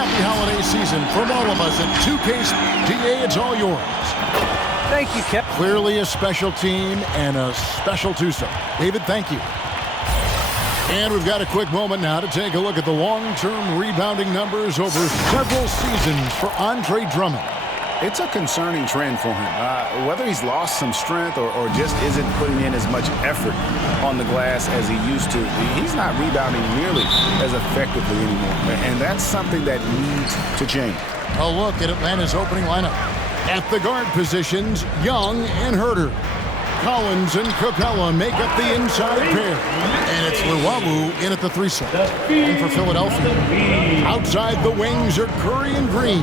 happy holiday season from all of us at 2K. DA, it's all yours. Thank you, Kep. Clearly a special team and a special twosome. David, thank you. And we've got a quick moment now to take a look at the long-term rebounding numbers over several seasons for Andre Drummond. It's a concerning trend for him. Whether he's lost some strength or just isn't putting in as much effort on the glass as he used to, he's not rebounding nearly as effectively anymore. And that's something that needs to change. A look at Atlanta's opening lineup. At the guard positions, Young and Herter. Collins and Capella make up the inside pair. And it's Luwawu in at the threesome. And for Philadelphia, outside the wings are Curry and Green.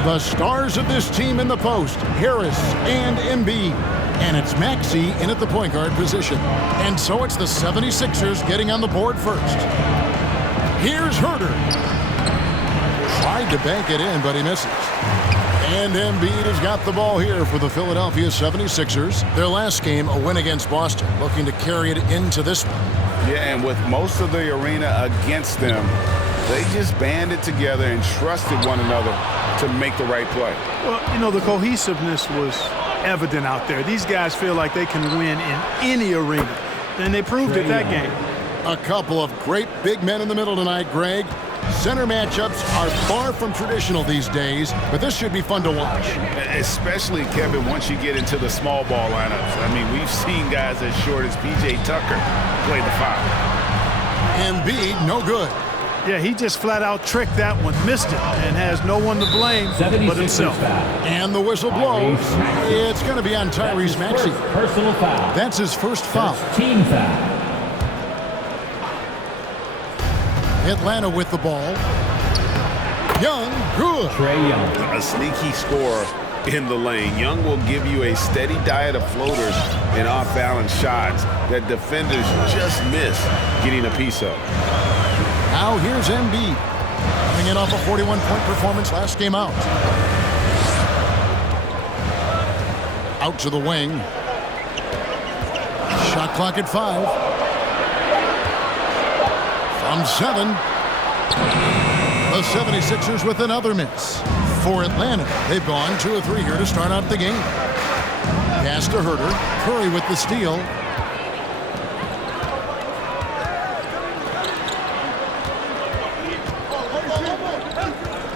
The stars of this team in the post, Harris and Embiid. And it's Maxey in at the point guard position. And so it's the 76ers getting on the board first. Here's Herter. Tried to bank it in, but he misses. And Embiid has got the ball here for the Philadelphia 76ers. Their last game, a win against Boston, looking to carry it into this one. Yeah, and with most of the arena against them, they just banded together and trusted one another to make the right play. Well, you know, the cohesiveness was evident out there. These guys feel like they can win in any arena, and they proved it that game. A couple of great big men in the middle tonight, Greg. Center matchups are far from traditional these days, but this should be fun to watch. Especially, Kevin, once you get into the small ball lineups. I mean, we've seen guys as short as P.J. Tucker play the 5. Embiid, no good. Yeah, he just flat out tricked that one, missed it, and has no one to blame but himself. And the whistle blows. It's going to be on Tyrese Maxey. Personal foul. That's his first foul. Team foul. Atlanta with the ball. Young, good. Trae Young. A sneaky scorer in the lane. Young will give you a steady diet of floaters and off-balance shots that defenders just miss getting a piece of. Now here's Embiid. Coming in off a 41-point performance last game out. Out to the wing. Shot clock at 5. From 7. The 76ers with another miss. For Atlanta, they've gone 2 of 3 here to start out the game. Pass to Herter. Curry with the steal.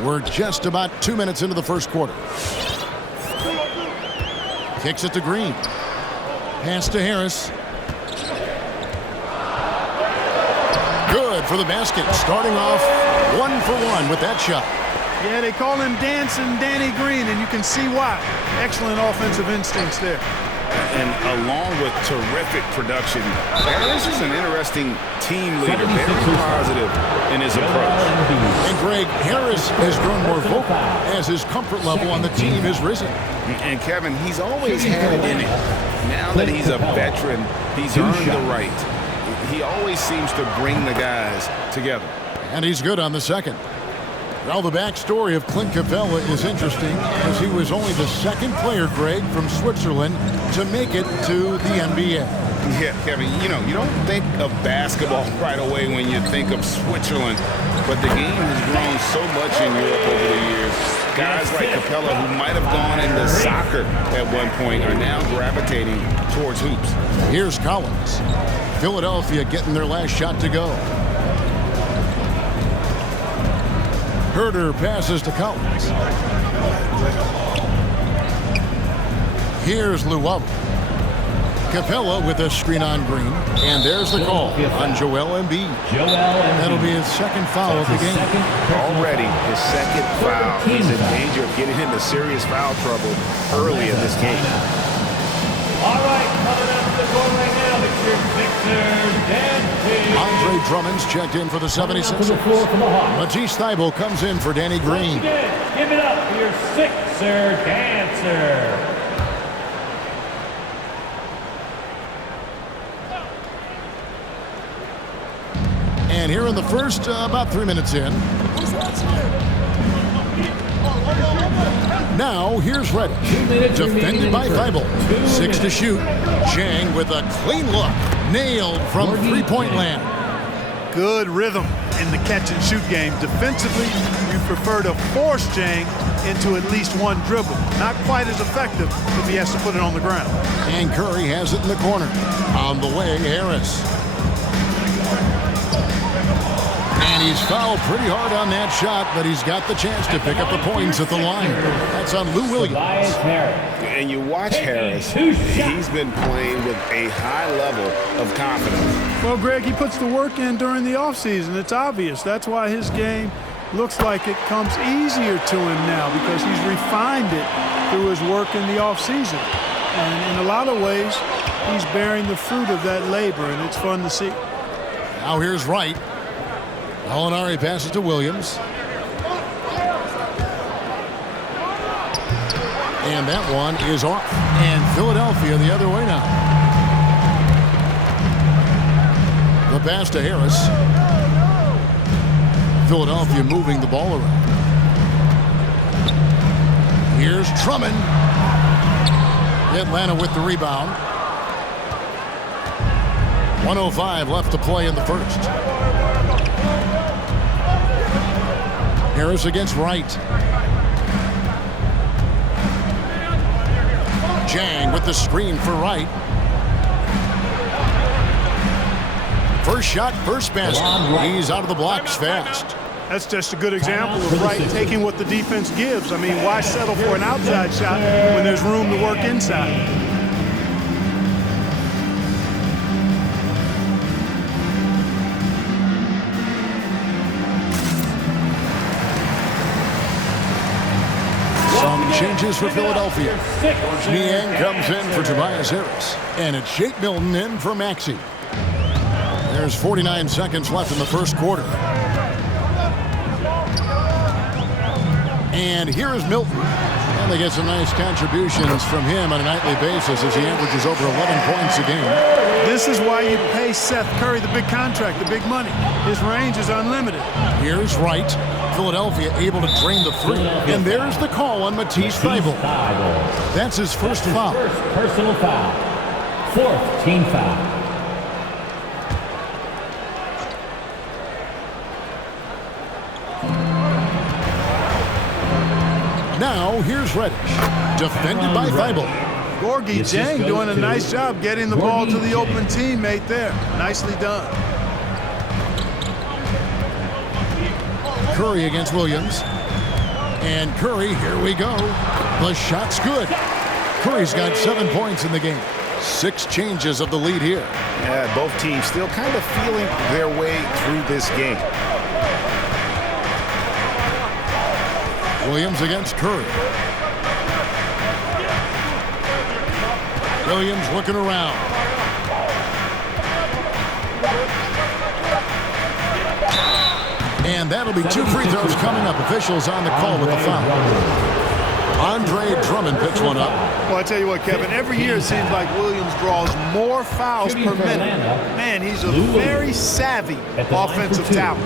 We're just about 2 minutes into the first quarter. Kicks it to Green. Pass to Harris. Good for the basket. Starting off 1 for 1 with that shot. Yeah, they call him Dancing Danny Green, and you can see why. Excellent offensive instincts there. And along with terrific production, Harris is an interesting team leader, very positive in his approach. And Greg, Harris has grown more vocal as his comfort level on the team has risen. And Kevin, he's always had it in it. Now that he's a veteran, he's earned the right. He always seems to bring the guys together. And he's good on the second. Well, the backstory of Clint Capella is interesting, as he was only the second player, Greg, from Switzerland to make it to the NBA. Yeah, Kevin, you know, you don't think of basketball right away when you think of Switzerland, but the game has grown so much in Europe over the years. Guys like Capella, who might have gone into soccer at one point, are now gravitating towards hoops. Here's Collins. Philadelphia getting their last shot to go. Herter passes to Collins. Here's Luwawu. Capella with a screen on Green. And there's the call on Joel Embiid. That'll be his second foul of the game. Already his second foul. He's in danger of getting into serious foul trouble early in this game. All right, coming out to the court right now, it's your Sixers, Dan. Andre Drummond's checked in for the 76ers. Matisse Thybulle comes in for Danny Green. Give it up for your Sixer dancer. And here in the first, about 3 minutes in. Now, here's Reddish. Defended by Thybulle. 6 to shoot. Chang with a clean look. Nailed from three-point land. Good rhythm in the catch-and-shoot game. Defensively, you prefer to force Jang into at least one dribble. Not quite as effective if he has to put it on the ground. And Curry has it in the corner. On the way, Harris. And he's fouled pretty hard on that shot, but he's got the chance to pick up the points at the line. That's on Lou Williams. And you watch Harris, he's been playing with a high level of confidence. Well, Greg, he puts the work in during the offseason. It's obvious. That's why his game looks like it comes easier to him now, because he's refined it through his work in the offseason. And in a lot of ways, he's bearing the fruit of that labor, and it's fun to see. Now here's Wright. Molinari passes to Williams. And that one is off. And Philadelphia the other way now. The pass to Harris. Philadelphia moving the ball around. Here's Drummond. Atlanta with the rebound. 1:05 left to play in the first. Harris against Wright. Jang with the screen for Wright. First shot, first basket. He's out of the blocks fast. That's just a good example of Wright taking what the defense gives. I mean, why settle for an outside shot when there's room to work inside? Changes for Philadelphia. Niang comes in for Tobias Harris. And it's Shake Milton in for Maxey. There's 49 seconds left in the first quarter. And here is Milton. And they get some nice contributions from him on a nightly basis as he averages over 11 points a game. This is why you pay Seth Curry the big contract, the big money. His range is unlimited. Here's Wright. Philadelphia able to drain the three. And there's the call on Matisse Thybulle. That's his first foul. First personal foul. Fourth team foul. Now, here's Reddish. Defended by Thybulle. Gorgie Jang doing a nice job getting the ball to the open teammate there. Nicely done. Curry against Williams. And Curry, here we go. The shot's good. Curry's got 7 points in the game. 6 changes of the lead here. Yeah, both teams still kind of feeling their way through this game. Williams against Curry. Williams looking around. And that'll be 2 free throws coming up. Officials on the call with the foul. Andre Drummond picks one up. Well, I tell you what, Kevin, every year it seems like Williams draws more fouls per minute. Man, he's a very savvy offensive talent.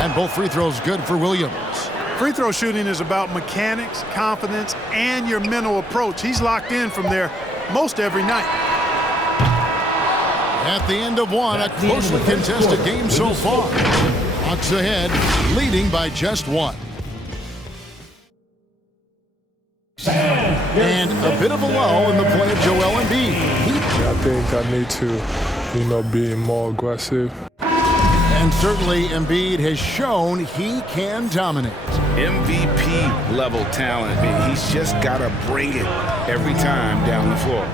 And both free throws good for Williams. Free throw shooting is about mechanics, confidence, and your mental approach. He's locked in from there most every night. At the end of one, a closely contested game so far. Hawks ahead, leading by just 1. And a bit of a lull in the play of Joel Embiid. I think I need to, be more aggressive. And certainly Embiid has shown he can dominate. MVP level talent. He's just got to bring it every time down the floor.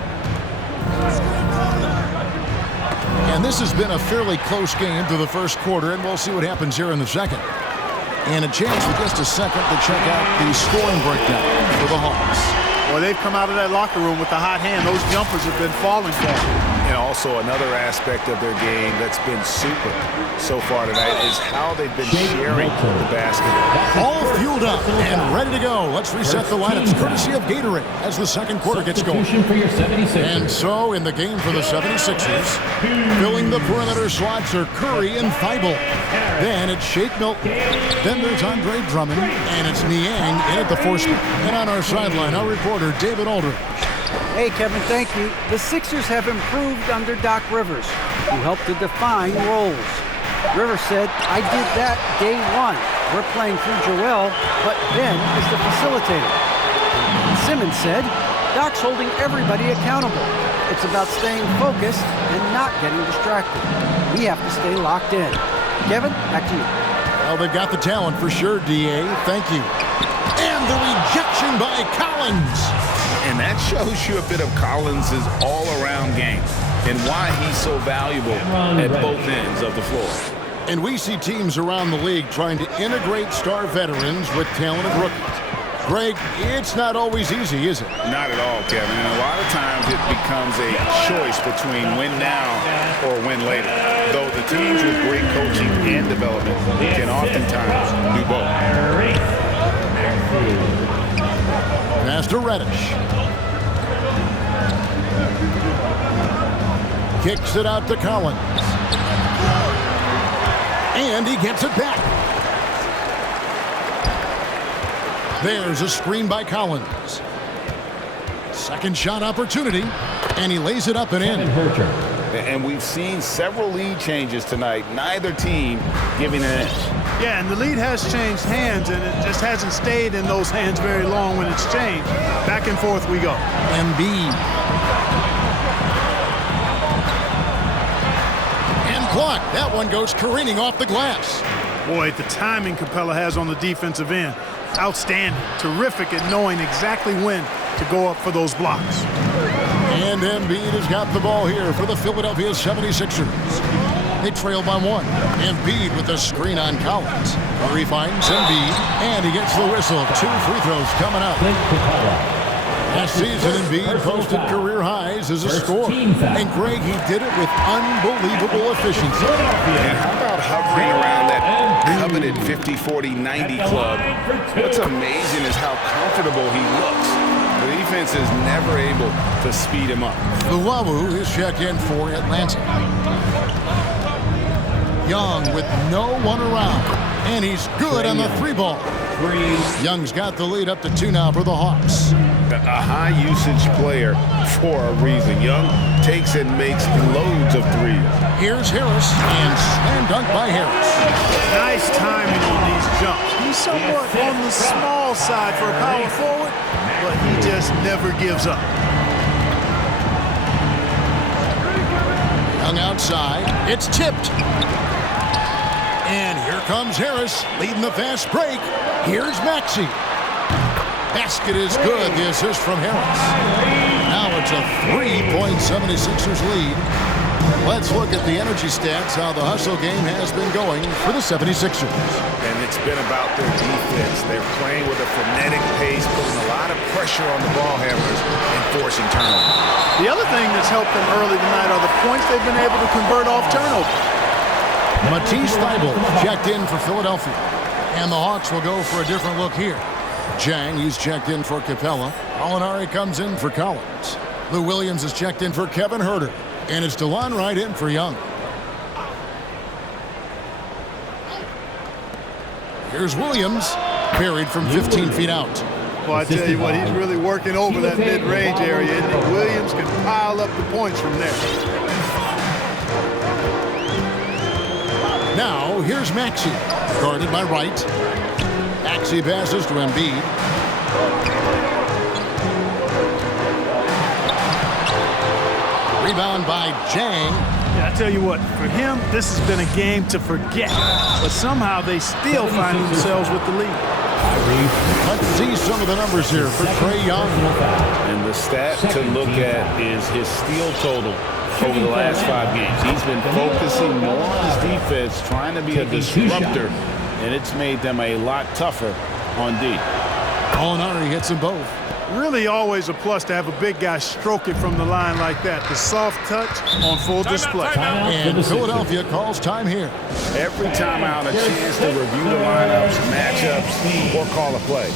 And this has been a fairly close game through the first quarter, and we'll see what happens here in the second. And a chance for just a second to check out the scoring breakdown for the Hawks. Well, they've come out of that locker room with a hot hand. Those jumpers have been falling for them. And also another aspect of their game that's been super so far tonight is how they've been sharing the basketball. All fueled up and ready to go. Let's reset the lineups courtesy of Gatorade as the second quarter gets going. And so in the game for the 76ers, filling the perimeter slots are Curry and Thybulle. Then it's Shake Milton. Then there's Andre Drummond. And it's Niang in at the 4 spot. And on our sideline, our reporter, David Aldridge. Hey, Kevin, thank you. The Sixers have improved under Doc Rivers, who helped to define roles. Rivers said, I did that day one. We're playing through Joel, but Ben is the facilitator. Simmons said, Doc's holding everybody accountable. It's about staying focused and not getting distracted. We have to stay locked in. Kevin, back to you. Well, they've got the talent for sure, D.A. Thank you. And the rejection by Collins. And that shows you a bit of Collins' all-around game and why he's so valuable at both ends of the floor. And we see teams around the league trying to integrate star veterans with talented rookies. Greg, it's not always easy, is it? Not at all, Kevin. And a lot of times it becomes a choice between win now or win later. Though the teams with great coaching and development can oftentimes do both. Pass to Reddish. Kicks it out to Collins. And he gets it back. There's a screen by Collins. Second shot opportunity, and he lays it up and in. And we've seen several lead changes tonight, neither team giving an inch. Yeah, and the lead has changed hands, and it just hasn't stayed in those hands very long when it's changed. Back and forth we go. Embiid. And blocked. That one goes careening off the glass. Boy, the timing Capella has on the defensive end. Outstanding. Terrific at knowing exactly when to go up for those blocks. And Embiid has got the ball here for the Philadelphia 76ers. They trail by one. Embiid with the screen on Collins. Murray finds Embiid, and he gets the whistle. 2 free throws coming up. Last season, Embiid posted career highs as a scorer. And Greg, he did it with unbelievable efficiency. And how about hovering around that coveted 50-40-90 club? What's amazing is how comfortable he looks. The defense is never able to speed him up. Luwawu is checked in for Atlanta. Young with no one around. And he's good on the 3-ball. Young's got the lead up to 2 now for the Hawks. A high-usage player for a reason. Young takes and makes loads of threes. Here's Harris, and slam dunk by Harris. Nice timing on these jumps. He's somewhat on the small side for a power forward, but he just never gives up. Young outside. It's tipped. And here comes Harris, leading the fast break. Here's Maxey. Basket is good. The assist from Harris. Now it's a 3-76ers lead. Let's look at the energy stats, how the hustle game has been going for the 76ers. And it's been about their defense. They're playing with a frenetic pace, putting a lot of pressure on the ball handlers and forcing turnovers. The other thing that's helped them early tonight are the points they've been able to convert off turnovers. Matisse Thybulle checked in for Philadelphia. And the Hawks will go for a different look here. Jang, he's checked in for Capella. Molinari comes in for Collins. Lou Williams is checked in for Kevin Huerter. And it's DeLon Wright in for Young. Here's Williams, buried from 15 feet out. Well, I tell you what, he's really working over that mid-range area, and Williams can pile up the points from there. Now, here's Maxey, guarded by Wright. Maxey passes to Embiid. Rebound by Jang. Yeah, I tell you what, for him, this has been a game to forget. But somehow they still find themselves with the lead. Let's see some of the numbers here for Trae Young. And the stat to look at is his steal total over the last 5 games. He's been focusing more on his defense, trying to be a disruptor, and it's made them a lot tougher on D. Molinari hits them both. Really always a plus to have a big guy stroke it from the line like that. The soft touch on full display. And Philadelphia calls time here. Every timeout, a chance to review the lineups, matchups, or call a play.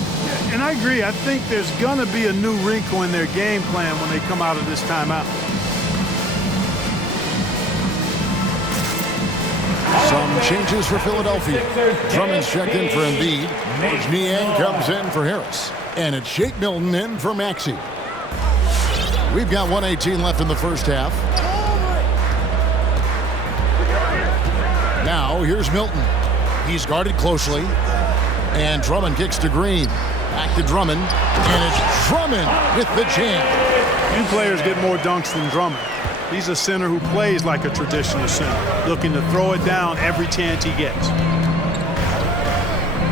And I agree. I think there's going to be a new wrinkle in their game plan when they come out of this timeout. Some changes for Philadelphia. Drummond's checked in for Embiid. Coach Niang comes in for Harris. And it's Shake Milton in for Maxey. We've got 1:18 left in the first half. Now here's Milton. He's guarded closely. And Drummond kicks to Green. Back to Drummond. And it's Drummond with the jam. Few players get more dunks than Drummond. He's a center who plays like a traditional center, looking to throw it down every chance he gets.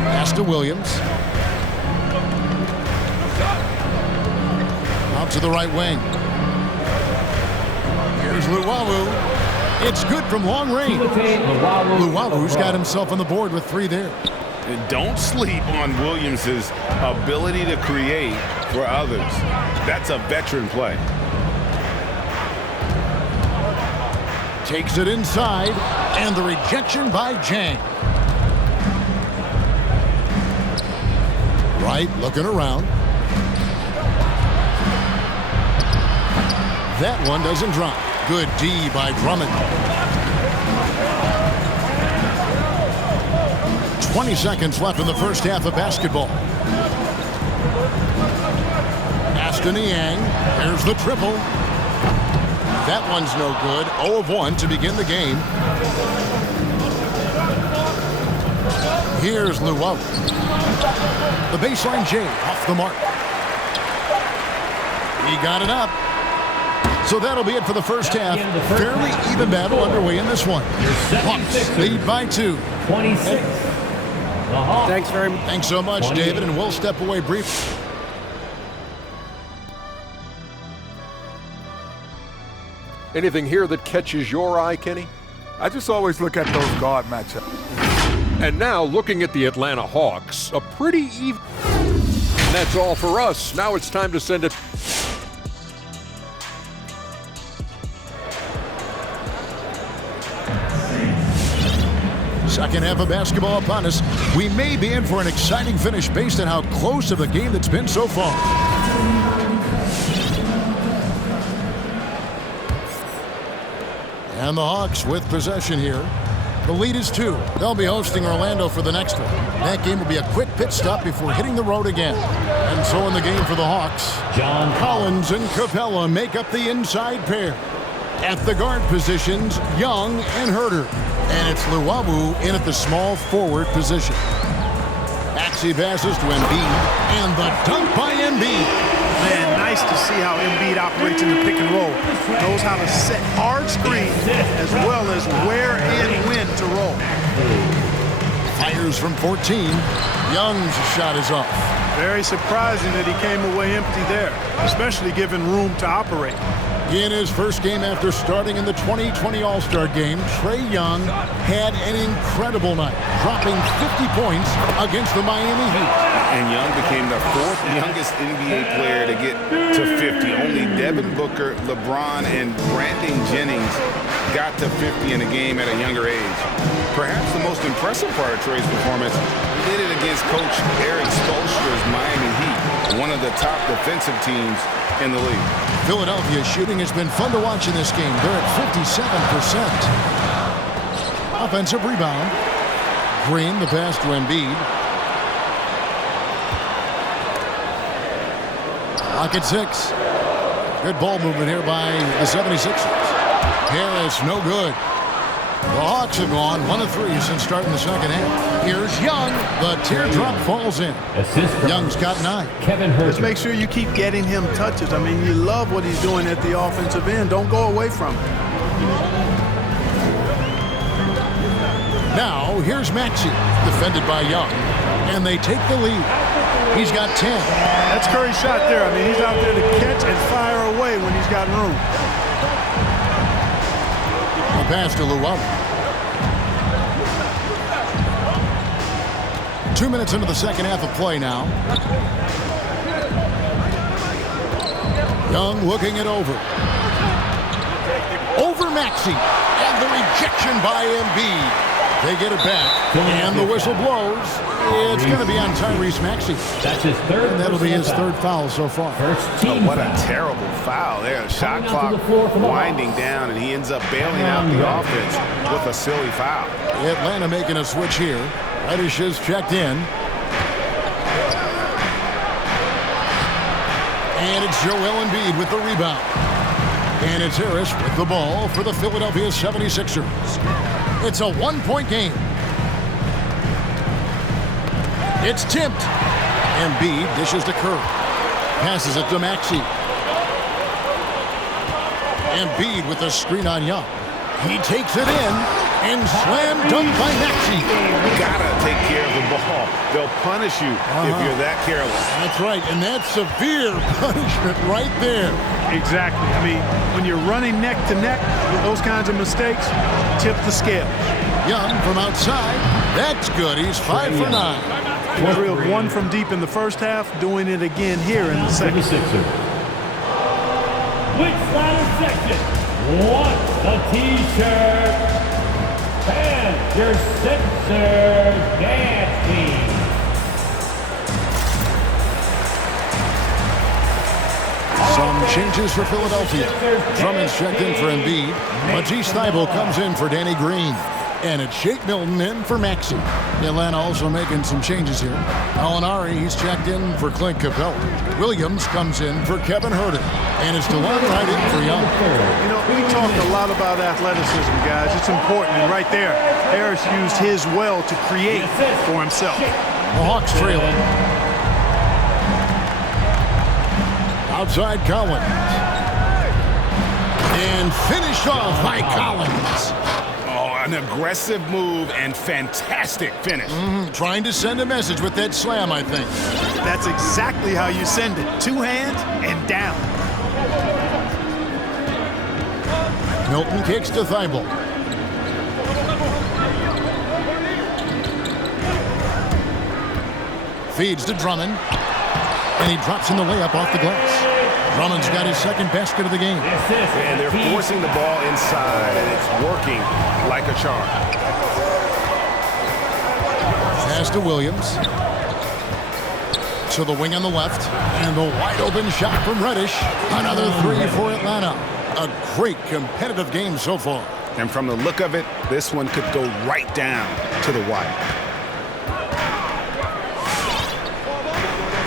Pass to Williams. Out to the right wing. Here's Luwawu. It's good from long range. Luwawu's got himself on the board with 3 there. And don't sleep on Williams' ability to create for others. That's a veteran play. Takes it inside, and the rejection by Jang. Right, looking around. That one doesn't drop. Good D by Drummond. 20 seconds left in the first half of basketball. Aston Yang, there's the triple. That one's no good. 0 of 1 to begin the game. Here's Luwawu. The baseline J off the mark. He got it up. So that'll be it for the first half. Fairly even battle underway in this one. Hawks lead by 2. 26. Thanks very much. Thanks so much, David, and we'll step away briefly. Anything here that catches your eye, Kenny? I just always look at those guard matchups. And now, looking at the Atlanta Hawks, a pretty even... And that's all for us. Now it's time to send it... Second half of basketball upon us. We may be in for an exciting finish based on how close of a game that's been so far. And the Hawks with possession here. The lead is 2. They'll be hosting Orlando for the next one. That game will be a quick pit stop before hitting the road again. And so in the game for the Hawks, John Collins and Capella make up the inside pair. At the guard positions, Young and Herter. And it's Luwawu in at the small forward position. Maxey passes to Embiid, and the dunk by Embiid. Man, nice to see how Embiid operates in the pick and roll. Knows how to set hard screens as well as where and when to roll. Fires from 14. Young's shot is off. Very surprising that he came away empty there, especially given room to operate. In his first game after starting in the 2020 All-Star Game, Trae Young had an incredible night, dropping 50 points against the Miami Heat. And Young became the 4th youngest NBA player to get to 50. Only Devin Booker, LeBron, and Brandon Jennings got to 50 in a game at a younger age. Perhaps the most impressive part of Trae's performance did it against Coach Eric Spoelstra's Miami Heat, one of the top defensive teams in the league. Philadelphia's shooting has been fun to watch in this game. They're at 57%. Offensive rebound. Green, the pass to Embiid. Clock at 6. Good ball movement here by the 76ers. Harris, no good. The Hawks have gone 1 of 3 since starting the second half. Here's Young. The teardrop falls in. Young's got 9. Kevin Herter. Just make sure you keep getting him touches. I mean, you love what he's doing at the offensive end. Don't go away from it. Now, here's Maxey, defended by Young. And they take the lead. He's got 10. That's Curry's shot there. I mean, he's out there to catch and fire away when he's got room. A pass to Luwawu. 2 minutes into the second half of play now. Young looking it over. Over Maxey. And the rejection by Embiid. They get it back. And the whistle blows. It's going to be on Tyrese Maxey. That's his 3rd. And that'll be his 3rd foul so far. Oh, what a terrible foul there. Shot clock winding down, and he ends up bailing out the offense with a silly foul. Atlanta making a switch here. Reddish is checked in. And it's Joel Embiid with the rebound. And it's Harris with the ball for the Philadelphia 76ers. It's a 1-point game. It's tipped. Embiid dishes to Curry. Passes it to Maxey. Embiid with a screen on Young. He takes it in and slam dunk by Maxey. Gotta take care of the ball. They'll punish you if you're that careless. That's right, and that's severe punishment right there. Exactly. I mean, when you're running neck to neck with those kinds of mistakes, tip the scale. Young from outside. That's good. He's 5 for 9. He drilled one from deep in the first half, doing it again here in the second. Which ladder section wants the T-shirt? And your Sixers dance team. Some changes for Philadelphia. Drummond's checked in for Embiid. Matisse Thybulle comes in for Danny Green. And it's Shake Milton in for Maxey. Atlanta also making some changes here. Gallinari, he's checked in for Clint Capella. Williams comes in for Kevin Huerter. And it's DeLon Wright in for Young. You know, we talked a lot about athleticism, guys. It's important. And right there, Harris used his well to create for himself. The Hawks trailing. Outside Collins. And finished off by Collins. An aggressive move and fantastic finish. Trying to send a message with that slam, I think. That's exactly how you send it. Two hands and down. Milton kicks to Thybulle. Feeds to Drummond. And he drops in the layup off the glass. Drummond's got his second basket of the game. And they're forcing the ball inside, and it's working like a charm. Pass to Williams. To the wing on the left. And the wide open shot from Reddish. Another three for Atlanta. A great competitive game so far. And from the look of it, this one could go right down to the wire.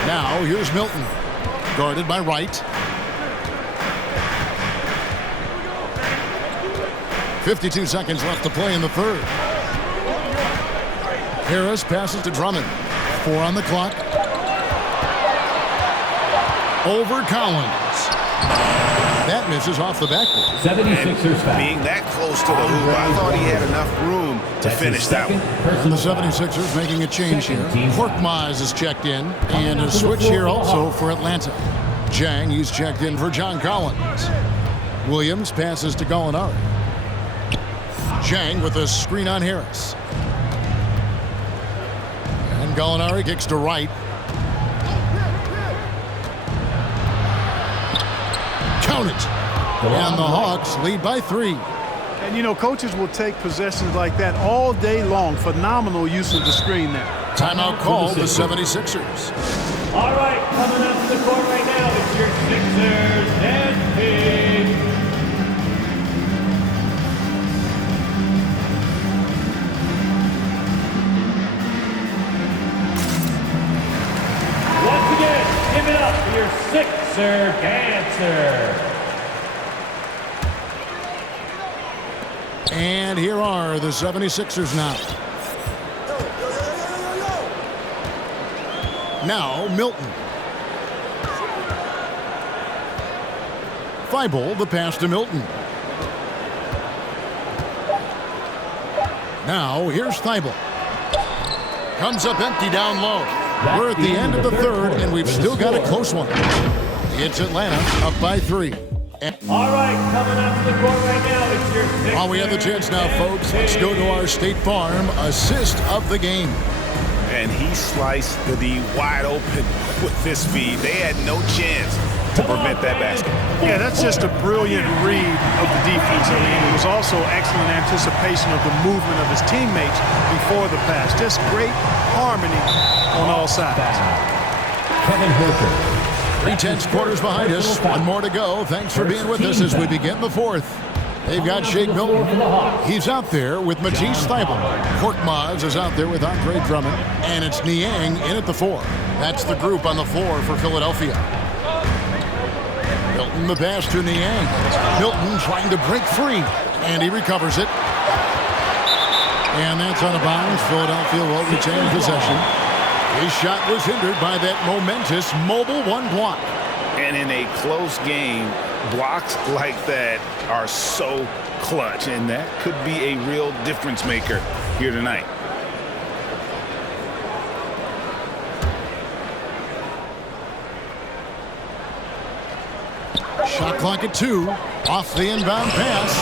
Now here's Milton. Guarded by Wright. 52 seconds left to play in the third. Harris passes to Drummond. 4 on the clock. Over Collins. That misses off the backboard. 76ers foul. Being that close to the hoop, I thought he had enough room to finish that one. And the 76ers making a change here. Korkmaz is checked in. And a switch here also for Atlanta. Jang, he's checked in for John Collins. Williams passes to Gallinari. Jang with a screen on Harris. And Gallinari kicks to Wright. Count it. And the Hawks lead by 3. And, you know, coaches will take possessions like that all day long. Phenomenal use of the screen there. Timeout called the 76ers. All right, coming up to the court right now, it's your Sixers dance team. Once again, give it up for your Sixer dancer. And here are the 76ers now. Now Milton. Thybulle, the pass to Milton. Now here's Thybulle. Comes up empty down low. We're at the end of the third, and we've still got a close one. It's Atlanta up by 3. All right, coming up to the court right now, it's your Sixers. While we have the chance now, folks, let's go to our State Farm assist of the game. And he sliced the wide open with this feed. They had no chance to prevent that basket. Yeah, that's just a brilliant read of the defense. I mean, it was also excellent anticipation of the movement of his teammates before the pass. Just great harmony on all sides. Kevin Huerter. 3/10 quarters behind us. One more to go. Thanks for being with us as we begin the fourth. They've got Shake Milton. He's out there with Matisse Thybulle. Korkmaz is out there with Andre Drummond. And it's Niang in at the 4. That's the group on the floor for Philadelphia. Milton the pass to Niang. Milton trying to break free. And he recovers it. And that's out of bounds. Philadelphia will retain possession. His shot was hindered by that momentous mobile one block. And in a close game, blocks like that are so clutch, and that could be a real difference maker here tonight. Shot clock at 2. Off the inbound pass.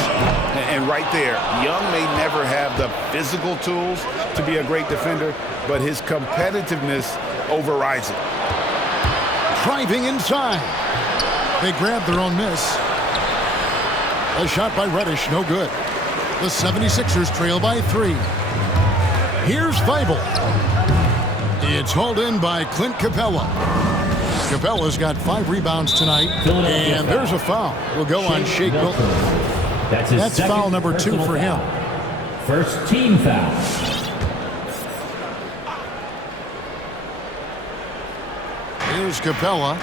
And right there, Young may never have the physical tools to be a great defender, but his competitiveness overrides it. Driving inside. They grabbed their own miss. A shot by Reddish, no good. The 76ers trail by 3. Here's Weibel. It's hauled in by Clint Capella. Capella's got 5 rebounds tonight, and there's a foul. Will go on Shake Milton. That's foul number 2 for him. First team foul. Here's Capella.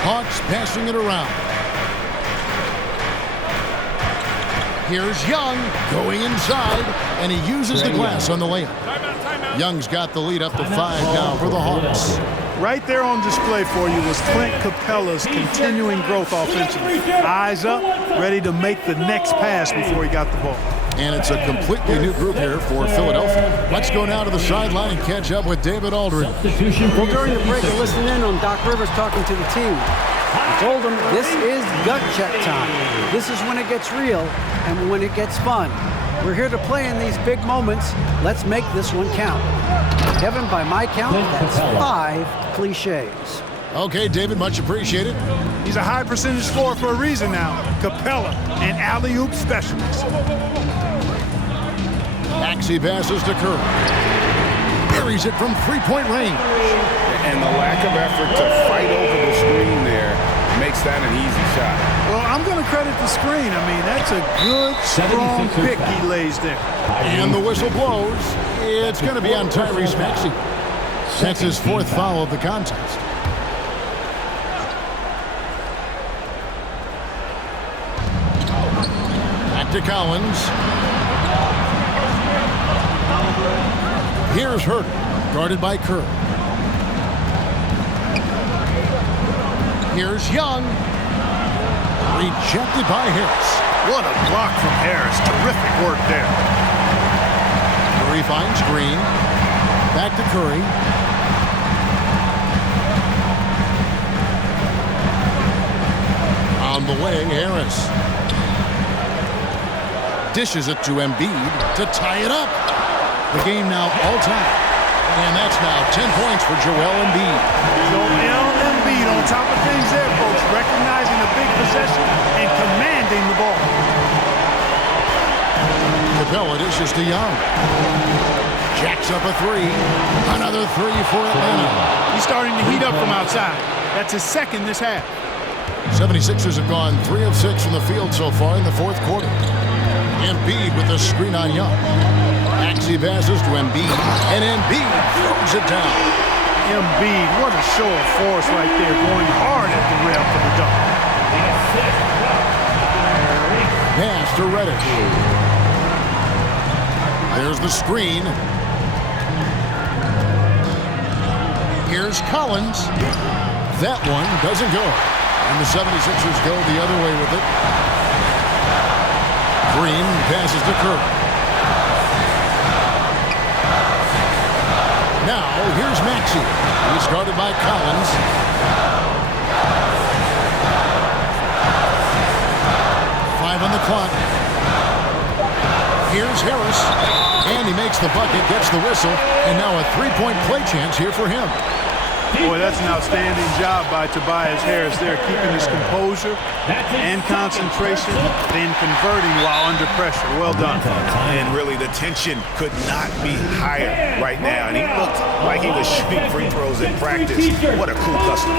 Hawks passing it around. Here's Young going inside, and he uses the glass on the layup. Young's got the lead up to 5 now for the Hawks. Right there on display for you was Clint Capella's continuing growth offensively. Eyes up, ready to make the next pass before he got the ball. And it's a completely new group here for Philadelphia. Let's go now to the sideline and catch up with David Aldridge. Well, during the break, I listened in on Doc Rivers talking to the team. I told them this is gut check time. This is when it gets real and when it gets fun. We're here to play in these big moments. Let's make this one count. Kevin, by my count, that's 5 cliches. Okay, David, much appreciated. He's a high percentage scorer for a reason now. Capella, an alley-oop specialist. Maxey passes to Curry. Buries it from three-point range. And the lack of effort to fight over the screen there makes that an easy shot. Well, I'm going to credit the screen. I mean, that's a good, strong pick he lays there. And the whistle blows. It's going to be on Tyrese Maxey. That's his 4th foul of the contest. Back to Collins. Here's Hurt, guarded by Kerr. Here's Young. Rejected by Harris. What a block from Harris. Terrific work there. Curry finds Green. Back to Curry. On the way, Harris. Dishes it to Embiid to tie it up. The game now all-time. And that's now 10 points for Joel Embiid. Joel Embiid on top of things there, folks. Recognizing a big possession and commanding the ball. Capella dishes to Young. Jacks up a 3. Another 3 for Atlanta. He's starting to heat up from outside. That's his 2nd this half. 76ers have gone 3 of 6 from the field so far in the 4th quarter. Embiid with the screen on Young. Maxey passes to Embiid, and Embiid throws it down. Embiid, what a show of force right there, going hard at the rim for the dunk. Pass to Reddish. There's the screen. Here's Collins. That one doesn't go. And the 76ers go the other way with it. Green passes to Curry. Now, here's Maxey. He's guarded by Collins. Five on the clock. Here's Harris. And he makes the bucket, gets the whistle, and now a three-point play chance here for him. Boy, that's an outstanding job by Tobias Harris there, keeping his composure and concentration, then converting while under pressure. Well done. And really, the tension could not be higher right now. And he looked like he was shooting free throws in practice. What a cool customer.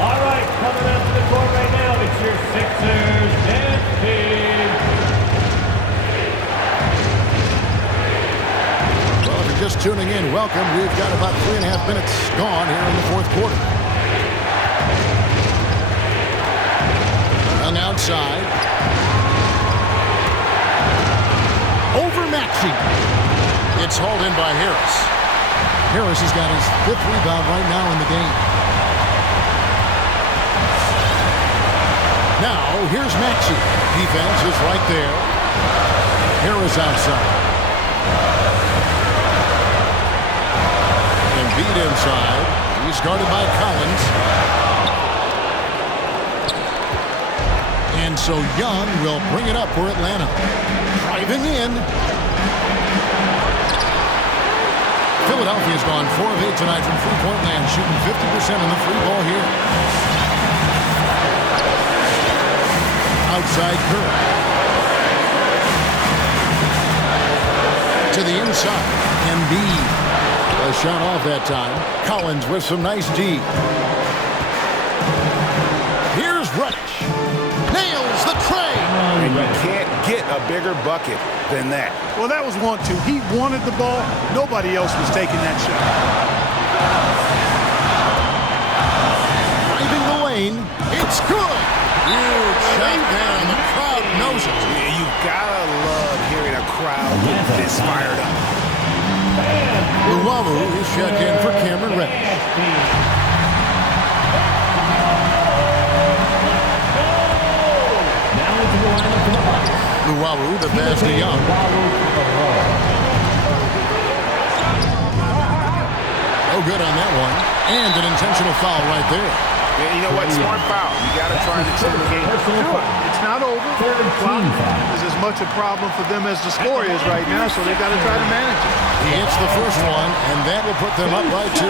All right, coming out to the court right now, it's your Sixers and Pig. Well, if you're just tuning in, welcome. We've got about 3.5 minutes gone here in the 4th quarter. Young outside. Maxey. It's hauled in by Harris. Harris has got his 5th rebound right now in the game. Now, here's Maxey. Defense is right there. Harris outside. Embiid inside. He's guarded by Collins. And so Young will bring it up for Atlanta. Driving in. Philadelphia's gone 4 of 8 tonight from three-point land, shooting 50% on the free ball here. Outside Curry. To the inside. Embiid. A shot off that time. Collins with some nice D. Here's Reddish. Nails the tray. And you can't get a bigger bucket than that. Well, that was 1-2. He wanted the ball. Nobody else was taking that shot. Driving the lane. It's good. Huge shot there, and the crowd knows it. Yeah, you gotta love hearing a crowd get this fired up. Luwawu is checked in for Cameron Reddish. Luwawu, the pass to Young. No good on that one. And an intentional foul right there. Yeah, you know what? Smart foul. You got to try to extend the game. Sure, it's not over. The clock is as much a problem for them as the score is right now, so they got to try to manage it. He hits the first one, and that will put them up by 2.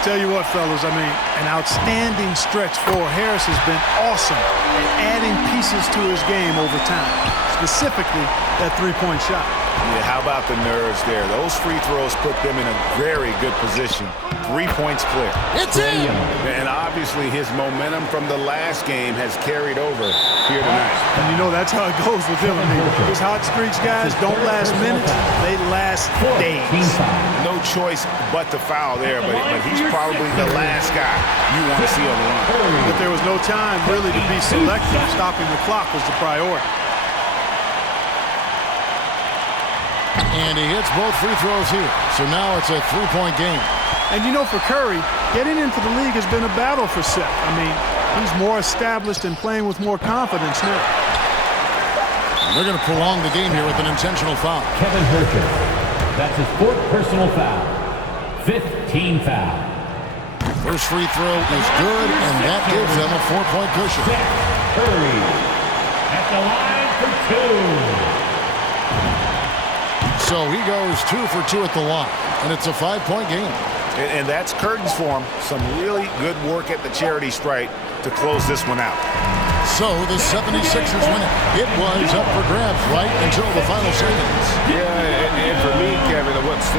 Tell you what, fellas, I mean, an outstanding stretch for Harris has been awesome at adding pieces to his game over time, specifically that three-point shot. Yeah, how about the nerves there? Those free throws put them in a very good position. 3 points clear. It's in! And obviously his momentum from the last game has carried over here tonight. And you know that's how it goes with him. I mean, those hot streaks, guys, don't last minutes. They last days. No choice but to foul there, but he's probably the last guy you want to see on the run. But there was no time really to be selective. Stopping the clock was the priority. And he hits both free throws here. So now it's a 3-point game. And you know, for Curry, getting into the league has been a battle for Seth. I mean, he's more established and playing with more confidence now. They're going to prolong the game here with an intentional foul. Kevin Herter. That's his 4th personal foul. 5th team foul. First free throw is good, and that gives them a 4-point cushion. Curry at the line for 2. So he goes 2 for 2 at the line, and it's a 5-point game. And that's curtains for him. Some really good work at the charity stripe to close this one out. So the 76ers win it. It was up for grabs right until the final seconds. Yeah, and for me, Kevin, what's